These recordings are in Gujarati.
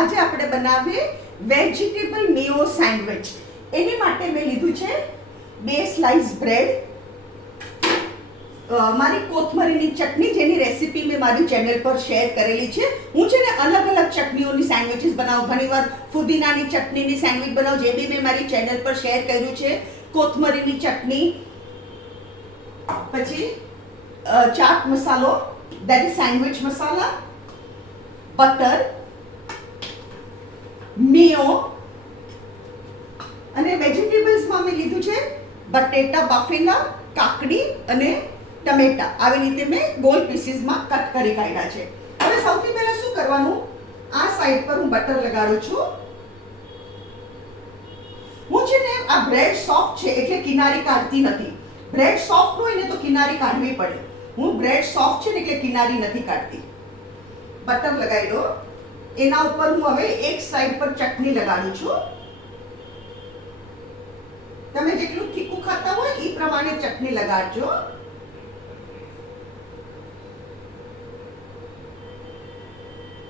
આજે આપણે બનાવીએ વેજીટેબલ મેયો સેન્ડવિચ. એની માટે મેં લીધું છે 2 સ્લાઇસ બ્રેડ, મારી કોથમરીની ચટણી જેની રેસીપી મેં મારી ચેનલ પર શેર કરેલી છે. હું છે ને અલગ અલગ ચટણીઓની સેન્ડવિચીસ બનાવું, ઘણીવાર ફુદીનાની ચટણીની સેન્ડવિચ બનાવું, જે બી મેં મારી ચેનલ પર શેર કર્યું છે. કોથમરીની ચટણી, પછી ચાટ મસાલો, that is sandwich masala, butter, mayo અને વેજીટેબલ્સમાં મેં લીધું છે બટેટા બાફેલા, કાકડી અને ટમેટા. આવી રીતે મેં ગોલ પીસીસમાં કટ કરી કાઢ્યા છે. હવે સૌથી પહેલા શું કરવાનું, આ સાઈડ પર હું બટર લગાડું છું. હું છે ને આ બ્રેડ સોફ્ટ છે એટલે કિનારી કાઢતી નથી. બ્રેડ સોફ્ટ હોય ને તો કિનારી કાઢવી પડે. હું બ્રેડ સોફ્ટ છે ને એટલે કિનારી નથી કાઢતી. બટર લગાવી દો. એના ઉપર હું હવે એક સાઈડ પર ચટણી લગાડું છું. તમે જેટલું તીખું ખાતા હોય એ પ્રમાણે ચટણી લગાડજો.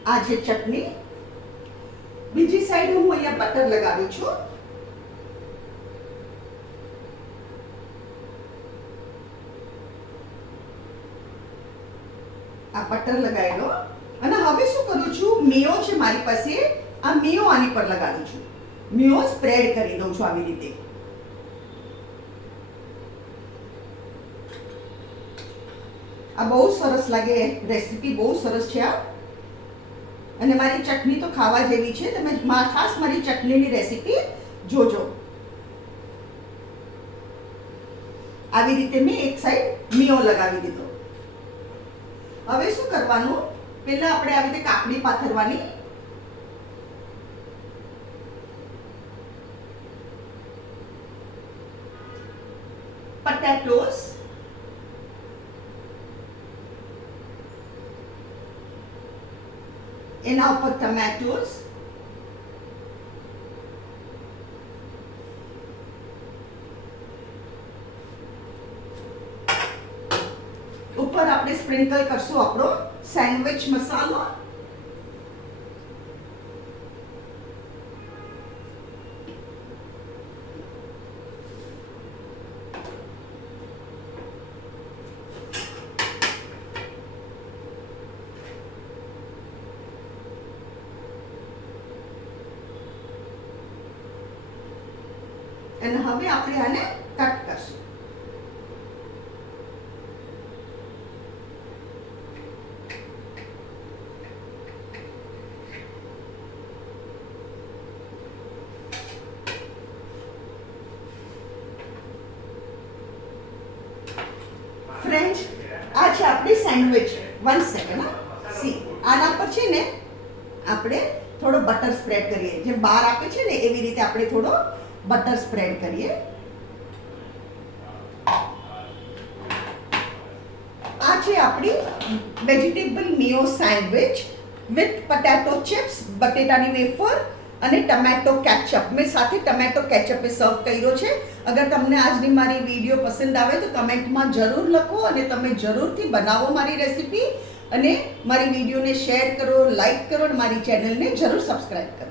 આ છે ચટણી. બીજી સાઈડ હું અહીંયા બટર લગાડું છું. આ બટર લગાવી દો. અને હવે શું કરું છું, મેયો છે મારી પાસે, આ મેયો આની પર લગાડું છું. મેયો સ્પ્રેડ કરી દઉં છું આવી રીતે. આ બહુ સરસ લાગે રેસીપી, બહુ સરસ છે આ. અને મારી ચટણી તો ખાવા જેવી છે. તમે ખાસ મારી ચટણીની રેસીપી જોજો. આવી રીતે મેં એક સાઈડ મેયો લગાવી દીધો. હવે શું કરવાનું, પહેલા આપણે આવી રીતે કાકડી પાથરવાની. પોટેટોસ, એના ઉપર ટમેટોસ, ઉપર આપણે સ્પ્રિંકલ કરશું આપણો સેન્ડવિચ મસાલો. અને હવે આપણે આને કટ કરશું. ફ્રેન્ચ, આ છે આપણી સેન્ડવિચ. 1 સેકન્ડ. સી, આના પર છે ને આપણે થોડો બટર સ્પ્રેડ કરીએ. જેમ બહાર આપે છે ને એવી રીતે આપણે થોડો બટર સ્પ્રેડ કરીએ. આ છે આપણી vegetable mayo sandwich with potato chips, બટેટાની વેફર અને ટમેટો કેચઅપ. મેં સાથે ટમેટો કેચઅપ સર્વ કર્યો છે. અગર તમને આજની મારી વિડીયો પસંદ આવે તો કમેન્ટમાં જરૂર લખો અને તમે જરૂરથી બનાવો મારી રેસીપી. અને મારી વિડીયોને શેર કરો, લાઈક કરો અને મારી ચેનલને જરૂર સબસ્ક્રાઈબ કરો.